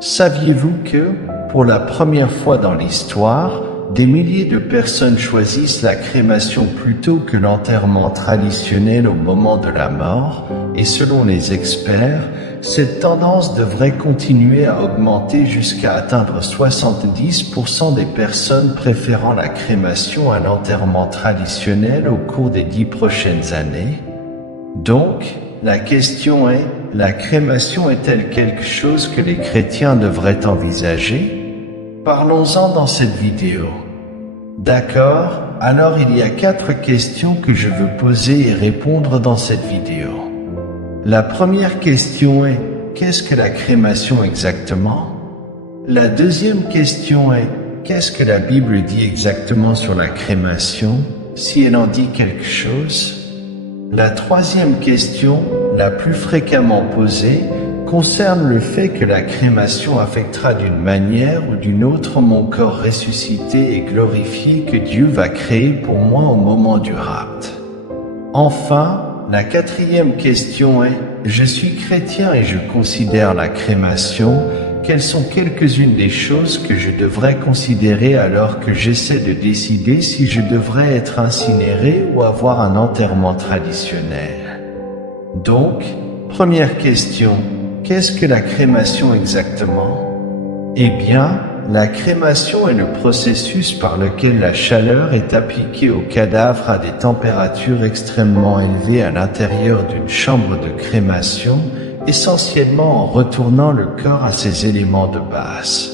Saviez-vous que, pour la première fois dans l'histoire, des milliers de personnes choisissent la crémation plutôt que l'enterrement traditionnel au moment de la mort, et selon les experts, cette tendance devrait continuer à augmenter jusqu'à atteindre 70% des personnes préférant la crémation à l'enterrement traditionnel au cours des 10 prochaines années. Donc, la question est, la crémation est-elle quelque chose que les chrétiens devraient envisager? Parlons-en dans cette vidéo. D'accord, alors il y a 4 questions que je veux poser et répondre dans cette vidéo. La première question est, qu'est-ce que la crémation exactement? La deuxième question est, qu'est-ce que la Bible dit exactement sur la crémation, si elle en dit quelque chose? La troisième question, la plus fréquemment posée, concerne le fait que la crémation affectera d'une manière ou d'une autre mon corps ressuscité et glorifié que Dieu va créer pour moi au moment du rapt. Enfin, la quatrième question est, je suis chrétien et je considère la crémation, quelles sont quelques-unes des choses que je devrais considérer alors que j'essaie de décider si je devrais être incinéré ou avoir un enterrement traditionnel? Donc, première question, qu'est-ce que la crémation exactement? Eh bien, la crémation est le processus par lequel la chaleur est appliquée au cadavre à des températures extrêmement élevées à l'intérieur d'une chambre de crémation, essentiellement en retournant le corps à ses éléments de base.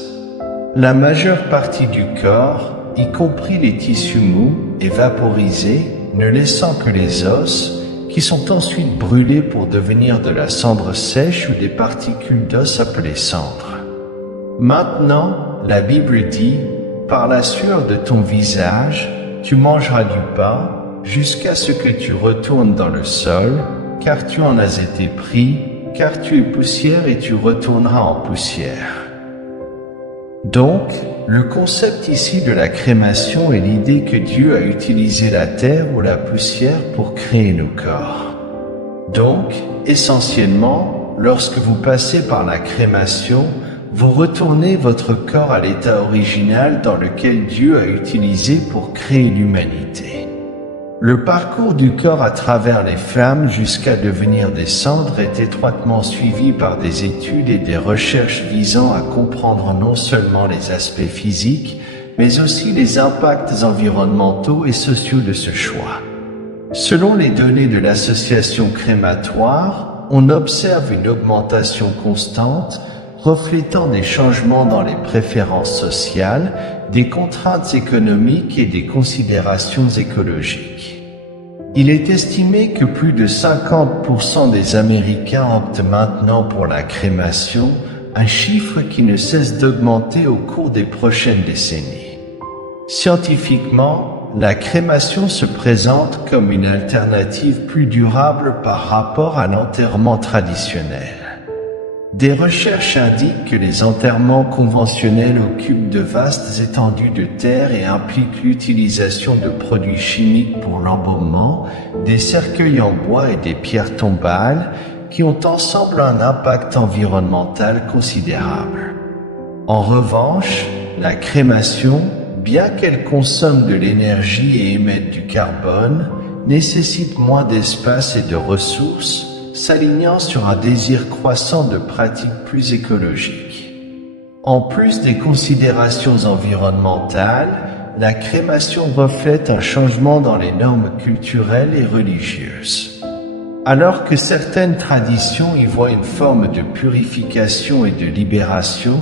La majeure partie du corps, y compris les tissus mous, est vaporisée, ne laissant que les os, qui sont ensuite brûlés pour devenir de la cendre sèche ou des particules d'os appelées cendres. Maintenant, la Bible dit, « Par la sueur de ton visage, tu mangeras du pain, jusqu'à ce que tu retournes dans le sol, car tu en as été pris, car tu es poussière et tu retourneras en poussière. » Donc, le concept ici de la crémation est l'idée que Dieu a utilisé la terre ou la poussière pour créer nos corps. Donc, essentiellement, lorsque vous passez par la crémation, vous retournez votre corps à l'état original dans lequel Dieu a utilisé pour créer l'humanité. Le parcours du corps à travers les flammes jusqu'à devenir des cendres est étroitement suivi par des études et des recherches visant à comprendre non seulement les aspects physiques, mais aussi les impacts environnementaux et sociaux de ce choix. Selon les données de l'association crématoire, on observe une augmentation constante, reflétant des changements dans les préférences sociales, des contraintes économiques et des considérations écologiques. Il est estimé que plus de 50% des Américains optent maintenant pour la crémation, un chiffre qui ne cesse d'augmenter au cours des prochaines décennies. Scientifiquement, la crémation se présente comme une alternative plus durable par rapport à l'enterrement traditionnel. Des recherches indiquent que les enterrements conventionnels occupent de vastes étendues de terre et impliquent l'utilisation de produits chimiques pour l'embaumement, des cercueils en bois et des pierres tombales qui ont ensemble un impact environnemental considérable. En revanche, la crémation, bien qu'elle consomme de l'énergie et émette du carbone, nécessite moins d'espace et de ressources, s'alignant sur un désir croissant de pratiques plus écologiques. En plus des considérations environnementales, la crémation reflète un changement dans les normes culturelles et religieuses. Alors que certaines traditions y voient une forme de purification et de libération,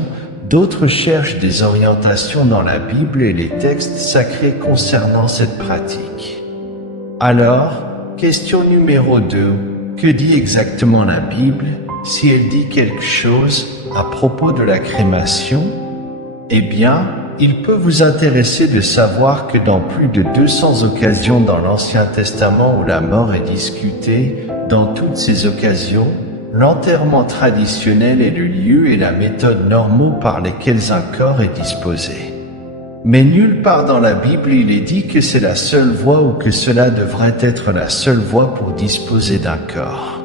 d'autres cherchent des orientations dans la Bible et les textes sacrés concernant cette pratique. Alors, question numéro 2. Que dit exactement la Bible, si elle dit quelque chose à propos de la crémation? Eh bien, il peut vous intéresser de savoir que dans plus de 200 occasions dans l'Ancien Testament où la mort est discutée, dans toutes ces occasions, l'enterrement traditionnel est le lieu et la méthode normaux par lesquels un corps est disposé. Mais nulle part dans la Bible il est dit que c'est la seule voie ou que cela devrait être la seule voie pour disposer d'un corps.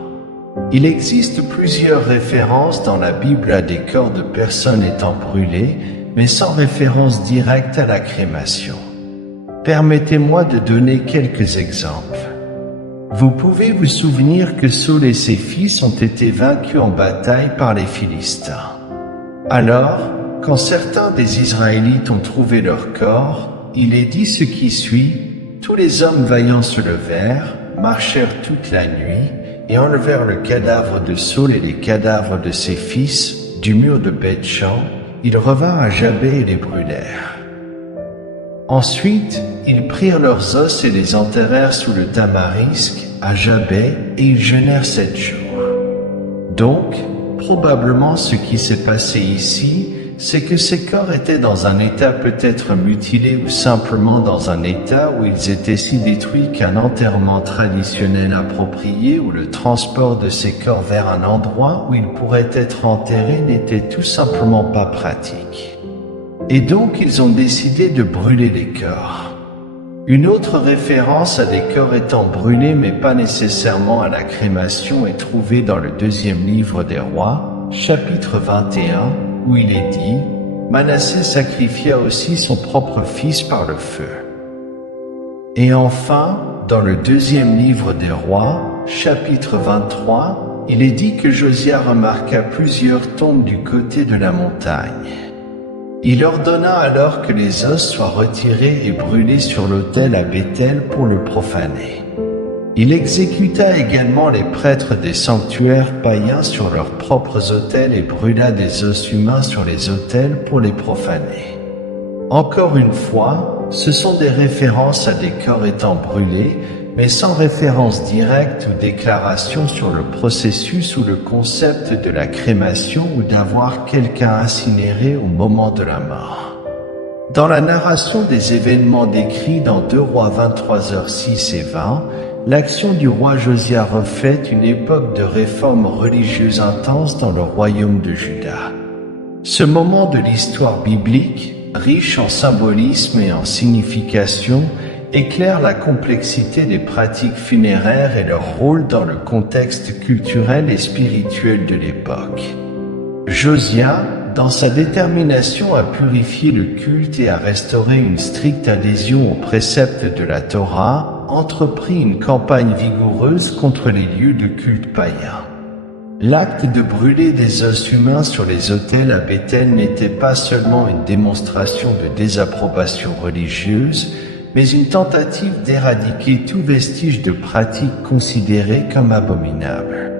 Il existe plusieurs références dans la Bible à des corps de personnes étant brûlées, mais sans référence directe à la crémation. Permettez-moi de donner quelques exemples. Vous pouvez vous souvenir que Saül et ses fils ont été vaincus en bataille par les Philistins. Alors, quand certains des Israélites ont trouvé leur corps, il est dit ce qui suit: tous les hommes vaillants se levèrent, marchèrent toute la nuit, et enlevèrent le cadavre de Saül et les cadavres de ses fils du mur de Beth-Shan. Ils revinrent à Jabé et les brûlèrent. Ensuite, ils prirent leurs os et les enterrèrent sous le tamarisque à Jabé, et ils jeûnèrent 7 jours. Donc, probablement ce qui s'est passé ici, c'est que ces corps étaient dans un état peut-être mutilé ou simplement dans un état où ils étaient si détruits qu'un enterrement traditionnel approprié ou le transport de ces corps vers un endroit où ils pourraient être enterrés n'était tout simplement pas pratique. Et donc ils ont décidé de brûler les corps. Une autre référence à des corps étant brûlés mais pas nécessairement à la crémation est trouvée dans le 2e livre des Rois, chapitre 21, où il est dit: Manassé sacrifia aussi son propre fils par le feu. Et enfin, dans le 2e livre des Rois, chapitre 23, il est dit que Josia remarqua plusieurs tombes du côté de la montagne. Il ordonna alors que les os soient retirés et brûlés sur l'autel à Béthel pour le profaner. Il exécuta également les prêtres des sanctuaires païens sur leurs propres autels et brûla des os humains sur les autels pour les profaner. Encore une fois, ce sont des références à des corps étant brûlés, mais sans référence directe ou déclaration sur le processus ou le concept de la crémation ou d'avoir quelqu'un incinéré au moment de la mort. Dans la narration des événements décrits dans 2 Rois 23h6 et 20, l'action du roi Josia reflète une époque de réformes religieuses intenses dans le royaume de Juda. Ce moment de l'histoire biblique, riche en symbolisme et en signification, éclaire la complexité des pratiques funéraires et leur rôle dans le contexte culturel et spirituel de l'époque. Josia, dans sa détermination à purifier le culte et à restaurer une stricte adhésion aux préceptes de la Torah, entreprit une campagne vigoureuse contre les lieux de culte païens. L'acte de brûler des os humains sur les autels à Béthel n'était pas seulement une démonstration de désapprobation religieuse, mais une tentative d'éradiquer tout vestige de pratique considérée comme abominable.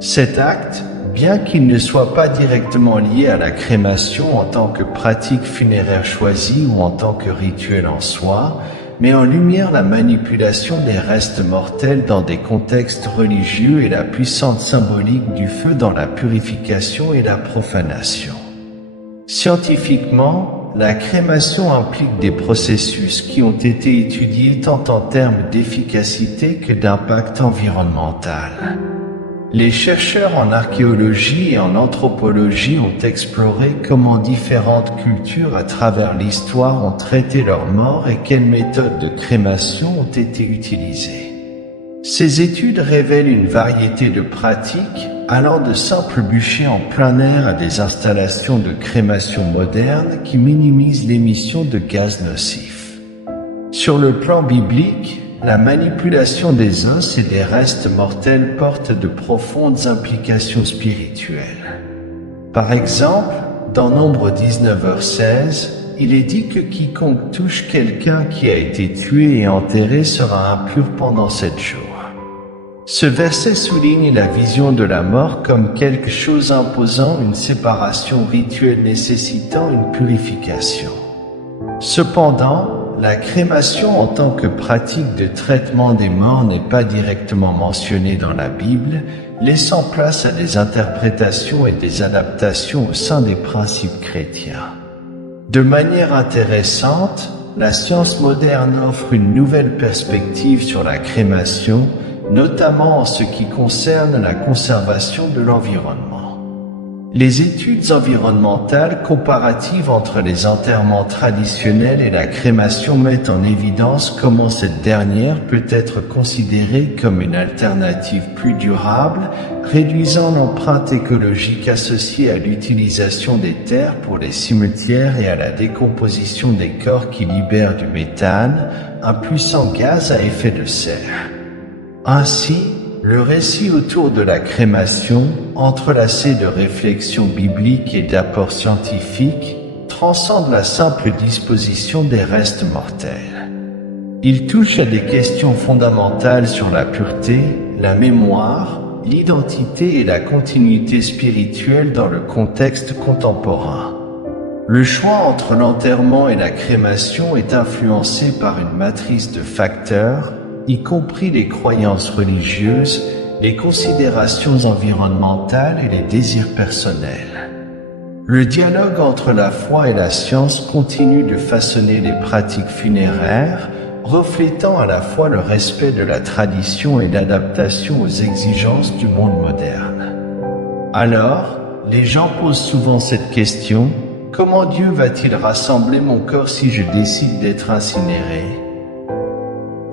Cet acte, bien qu'il ne soit pas directement lié à la crémation en tant que pratique funéraire choisie ou en tant que rituel en soi, met en lumière la manipulation des restes mortels dans des contextes religieux et la puissante symbolique du feu dans la purification et la profanation. Scientifiquement, la crémation implique des processus qui ont été étudiés tant en termes d'efficacité que d'impact environnemental. Les chercheurs en archéologie et en anthropologie ont exploré comment différentes cultures à travers l'histoire ont traité leurs morts et quelles méthodes de crémation ont été utilisées. Ces études révèlent une variété de pratiques, allant de simples bûchers en plein air à des installations de crémation modernes qui minimisent l'émission de gaz nocifs. Sur le plan biblique, la manipulation des os et des restes mortels porte de profondes implications spirituelles. Par exemple, dans Nombre 19h16, il est dit que quiconque touche quelqu'un qui a été tué et enterré sera impur pendant 7 jours. Ce verset souligne la vision de la mort comme quelque chose imposant une séparation rituelle nécessitant une purification. Cependant, la crémation en tant que pratique de traitement des morts n'est pas directement mentionnée dans la Bible, laissant place à des interprétations et des adaptations au sein des principes chrétiens. De manière intéressante, la science moderne offre une nouvelle perspective sur la crémation, notamment en ce qui concerne la conservation de l'environnement. Les études environnementales comparatives entre les enterrements traditionnels et la crémation mettent en évidence comment cette dernière peut être considérée comme une alternative plus durable, réduisant l'empreinte écologique associée à l'utilisation des terres pour les cimetières et à la décomposition des corps qui libèrent du méthane, un puissant gaz à effet de serre. Ainsi, le récit autour de la crémation, entrelacé de réflexions bibliques et d'apports scientifiques, transcende la simple disposition des restes mortels. Il touche à des questions fondamentales sur la pureté, la mémoire, l'identité et la continuité spirituelle dans le contexte contemporain. Le choix entre l'enterrement et la crémation est influencé par une matrice de facteurs, y compris les croyances religieuses, les considérations environnementales et les désirs personnels. Le dialogue entre la foi et la science continue de façonner les pratiques funéraires, reflétant à la fois le respect de la tradition et l'adaptation aux exigences du monde moderne. Alors, les gens posent souvent cette question: comment Dieu va-t-il rassembler mon corps si je décide d'être incinéré?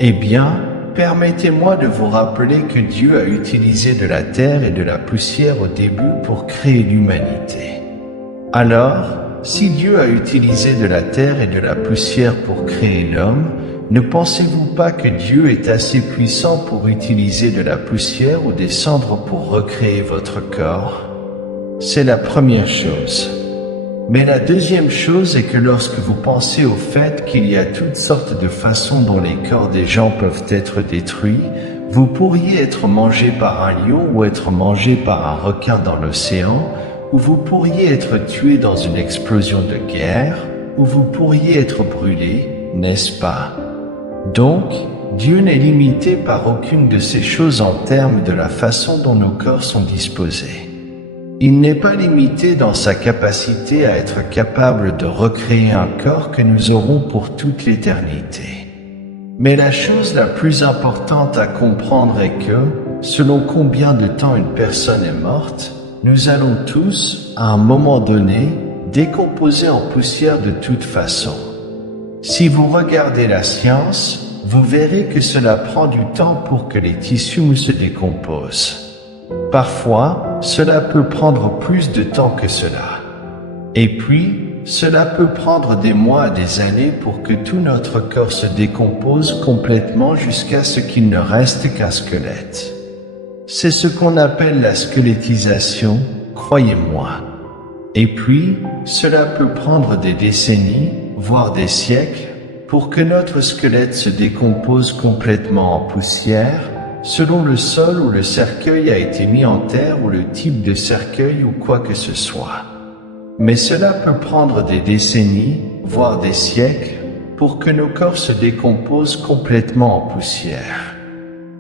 Eh bien, permettez-moi de vous rappeler que Dieu a utilisé de la terre et de la poussière au début pour créer l'humanité. Alors, si Dieu a utilisé de la terre et de la poussière pour créer l'homme, ne pensez-vous pas que Dieu est assez puissant pour utiliser de la poussière ou des cendres pour recréer votre corps? C'est la première chose. Mais la deuxième chose est que lorsque vous pensez au fait qu'il y a toutes sortes de façons dont les corps des gens peuvent être détruits, vous pourriez être mangé par un lion ou être mangé par un requin dans l'océan, ou vous pourriez être tué dans une explosion de guerre, ou vous pourriez être brûlé, n'est-ce pas? Donc, Dieu n'est limité par aucune de ces choses en termes de la façon dont nos corps sont disposés. Il n'est pas limité dans sa capacité à être capable de recréer un corps que nous aurons pour toute l'éternité. Mais la chose la plus importante à comprendre est que, selon combien de temps une personne est morte, nous allons tous, à un moment donné, décomposer en poussière de toute façon. Si vous regardez la science, vous verrez que cela prend du temps pour que les tissus se décomposent. Parfois, cela peut prendre plus de temps que cela. Et puis, cela peut prendre des mois, des années pour que tout notre corps se décompose complètement jusqu'à ce qu'il ne reste qu'un squelette. C'est ce qu'on appelle la squelettisation, croyez-moi. Et puis, cela peut prendre des décennies, voire des siècles, pour que notre squelette se décompose complètement en poussière, selon le sol où le cercueil a été mis en terre ou le type de cercueil ou quoi que ce soit. Mais cela peut prendre des décennies, voire des siècles, pour que nos corps se décomposent complètement en poussière.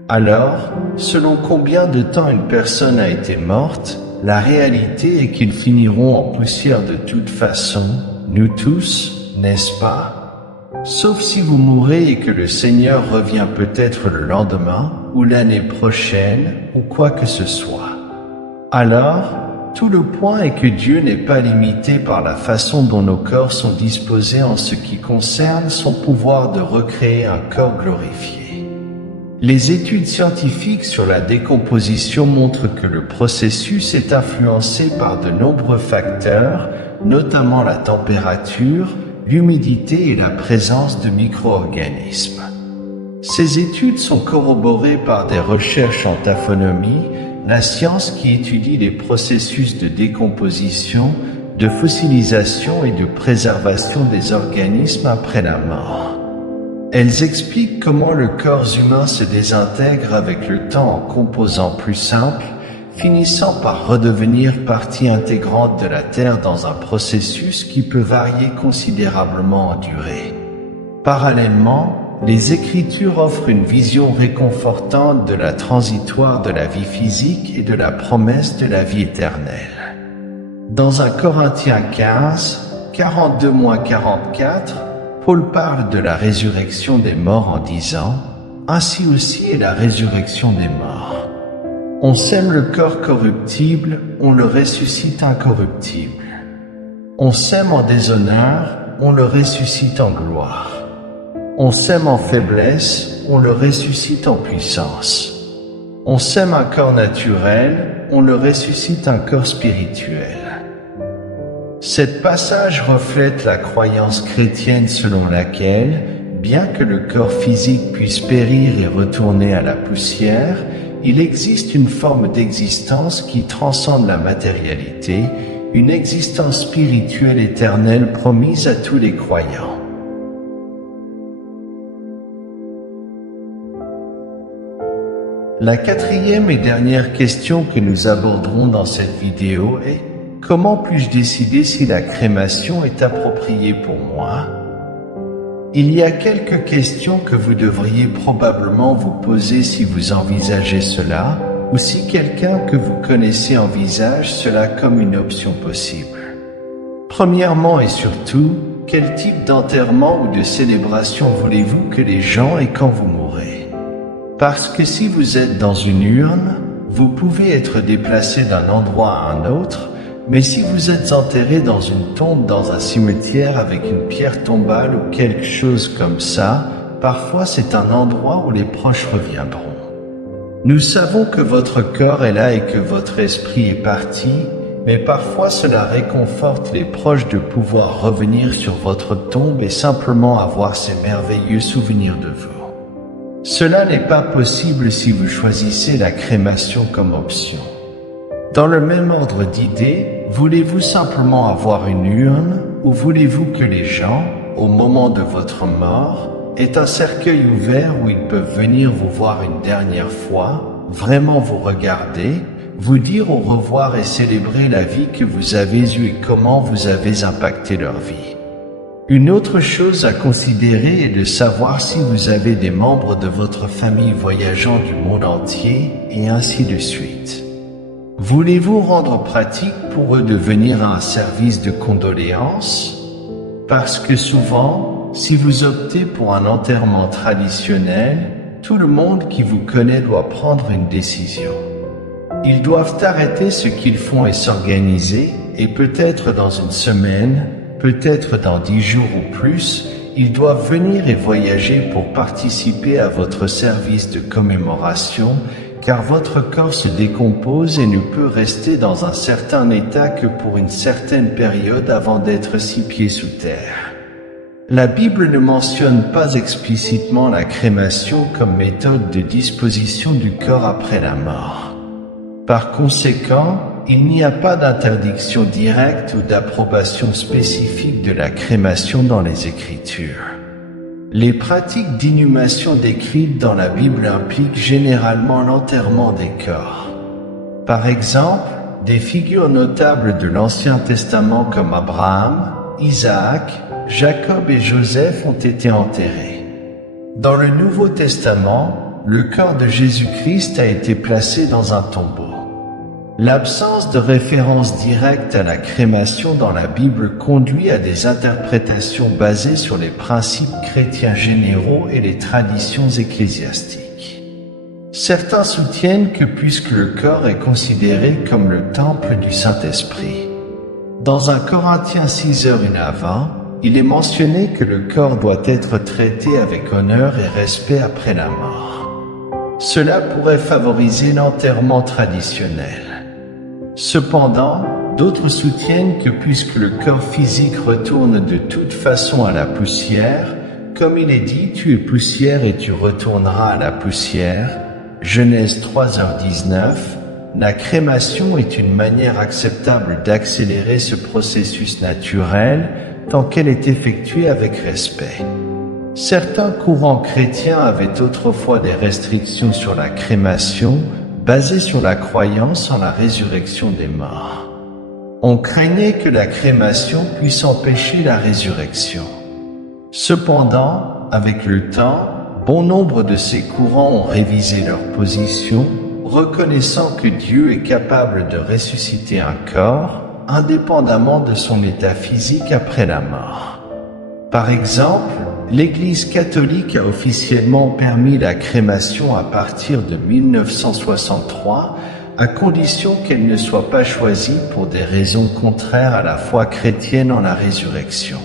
Alors, selon combien de temps une personne a été morte, la réalité est qu'ils finiront en poussière de toute façon, nous tous, n'est-ce pas? Sauf si vous mourrez et que le Seigneur revient peut-être le lendemain, ou l'année prochaine, ou quoi que ce soit. Alors, tout le point est que Dieu n'est pas limité par la façon dont nos corps sont disposés en ce qui concerne son pouvoir de recréer un corps glorifié. Les études scientifiques sur la décomposition montrent que le processus est influencé par de nombreux facteurs, notamment la température, l'humidité et la présence de micro-organismes. Ces études sont corroborées par des recherches en taphonomie, la science qui étudie les processus de décomposition, de fossilisation et de préservation des organismes après la mort. Elles expliquent comment le corps humain se désintègre avec le temps en composants plus simples, finissant par redevenir partie intégrante de la Terre dans un processus qui peut varier considérablement en durée. Parallèlement, les Écritures offrent une vision réconfortante de la transitoire de la vie physique et de la promesse de la vie éternelle. Dans 1 Corinthiens 15, 42-44, Paul parle de la résurrection des morts en disant « Ainsi aussi est la résurrection des morts. On sème le corps corruptible, on le ressuscite incorruptible. On sème en déshonneur, on le ressuscite en gloire. On sème en faiblesse, on le ressuscite en puissance. On sème un corps naturel, on le ressuscite un corps spirituel. Cet passage reflète la croyance chrétienne selon laquelle, bien que le corps physique puisse périr et retourner à la poussière, il existe une forme d'existence qui transcende la matérialité, une existence spirituelle éternelle promise à tous les croyants. La quatrième et dernière question que nous aborderons dans cette vidéo est: comment puis-je décider si la crémation est appropriée pour moi? Il y a quelques questions que vous devriez probablement vous poser si vous envisagez cela, ou si quelqu'un que vous connaissez envisage cela comme une option possible. Premièrement et surtout, quel type d'enterrement ou de célébration voulez-vous que les gens aient quand vous mourrez? Parce que si vous êtes dans une urne, vous pouvez être déplacé d'un endroit à un autre, mais si vous êtes enterré dans une tombe dans un cimetière avec une pierre tombale ou quelque chose comme ça, parfois c'est un endroit où les proches reviendront. Nous savons que votre corps est là et que votre esprit est parti, mais parfois cela réconforte les proches de pouvoir revenir sur votre tombe et simplement avoir ces merveilleux souvenirs de vous. Cela n'est pas possible si vous choisissez la crémation comme option. Dans le même ordre d'idées, voulez-vous simplement avoir une urne ou voulez-vous que les gens, au moment de votre mort, aient un cercueil ouvert où ils peuvent venir vous voir une dernière fois, vraiment vous regarder, vous dire au revoir et célébrer la vie que vous avez eue et comment vous avez impacté leur vie? Une autre chose à considérer est de savoir si vous avez des membres de votre famille voyageant du monde entier et ainsi de suite. Voulez-vous rendre pratique pour eux de venir à un service de condoléances? Parce que souvent, si vous optez pour un enterrement traditionnel, tout le monde qui vous connaît doit prendre une décision. Ils doivent arrêter ce qu'ils font et s'organiser, et peut-être dans une semaine, peut-être dans 10 jours ou plus, ils doivent venir et voyager pour participer à votre service de commémoration, car votre corps se décompose et ne peut rester dans un certain état que pour une certaine période avant d'être 6 pieds sous terre. La Bible ne mentionne pas explicitement la crémation comme méthode de disposition du corps après la mort. Par conséquent, il n'y a pas d'interdiction directe ou d'approbation spécifique de la crémation dans les Écritures. Les pratiques d'inhumation décrites dans la Bible impliquent généralement l'enterrement des corps. Par exemple, des figures notables de l'Ancien Testament comme Abraham, Isaac, Jacob et Joseph ont été enterrés. Dans le Nouveau Testament, le corps de Jésus-Christ a été placé dans un tombeau. L'absence de référence directe à la crémation dans la Bible conduit à des interprétations basées sur les principes chrétiens généraux et les traditions ecclésiastiques. Certains soutiennent que puisque le corps est considéré comme le temple du Saint-Esprit, dans 1 Corinthiens 6h1 avant, il est mentionné que le corps doit être traité avec honneur et respect après la mort. Cela pourrait favoriser l'enterrement traditionnel. Cependant, d'autres soutiennent que puisque le corps physique retourne de toute façon à la poussière, comme il est dit, tu es poussière et tu retourneras à la poussière, Genèse 3h19, la crémation est une manière acceptable d'accélérer ce processus naturel tant qu'elle est effectuée avec respect. Certains courants chrétiens avaient autrefois des restrictions sur la crémation, basé sur la croyance en la résurrection des morts. On craignait que la crémation puisse empêcher la résurrection. Cependant, avec le temps, bon nombre de ces courants ont révisé leur position, reconnaissant que Dieu est capable de ressusciter un corps, indépendamment de son état physique après la mort. Par exemple, l'Église catholique a officiellement permis la crémation à partir de 1963, à condition qu'elle ne soit pas choisie pour des raisons contraires à la foi chrétienne en la résurrection.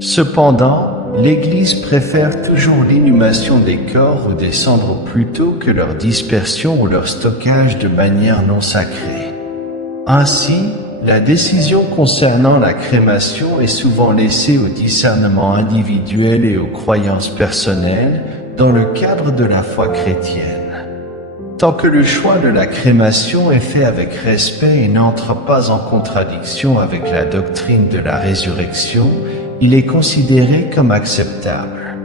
Cependant, l'Église préfère toujours l'inhumation des corps ou des cendres plutôt que leur dispersion ou leur stockage de manière non sacrée. Ainsi, la décision concernant la crémation est souvent laissée au discernement individuel et aux croyances personnelles dans le cadre de la foi chrétienne. Tant que le choix de la crémation est fait avec respect et n'entre pas en contradiction avec la doctrine de la résurrection, il est considéré comme acceptable.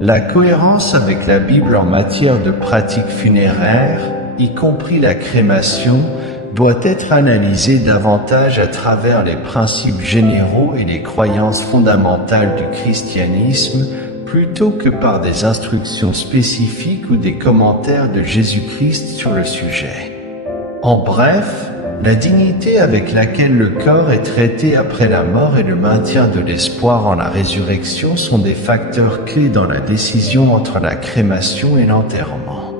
La cohérence avec la Bible en matière de pratiques funéraires, y compris la crémation, doit être analysée davantage à travers les principes généraux et les croyances fondamentales du christianisme, plutôt que par des instructions spécifiques ou des commentaires de Jésus-Christ sur le sujet. En bref, la dignité avec laquelle le corps est traité après la mort et le maintien de l'espoir en la résurrection sont des facteurs clés dans la décision entre la crémation et l'enterrement.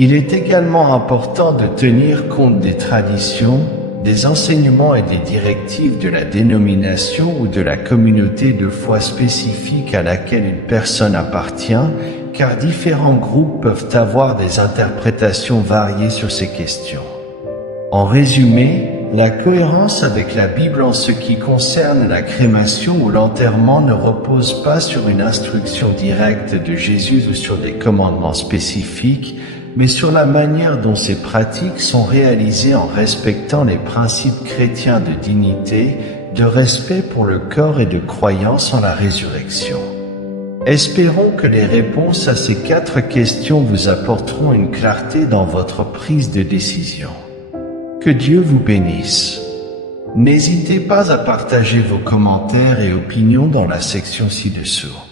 Il est également important de tenir compte des traditions, des enseignements et des directives de la dénomination ou de la communauté de foi spécifique à laquelle une personne appartient, car différents groupes peuvent avoir des interprétations variées sur ces questions. En résumé, la cohérence avec la Bible en ce qui concerne la crémation ou l'enterrement ne repose pas sur une instruction directe de Jésus ou sur des commandements spécifiques, mais sur la manière dont ces pratiques sont réalisées en respectant les principes chrétiens de dignité, de respect pour le corps et de croyance en la résurrection. Espérons que les réponses à ces 4 questions vous apporteront une clarté dans votre prise de décision. Que Dieu vous bénisse. N'hésitez pas à partager vos commentaires et opinions dans la section ci-dessous.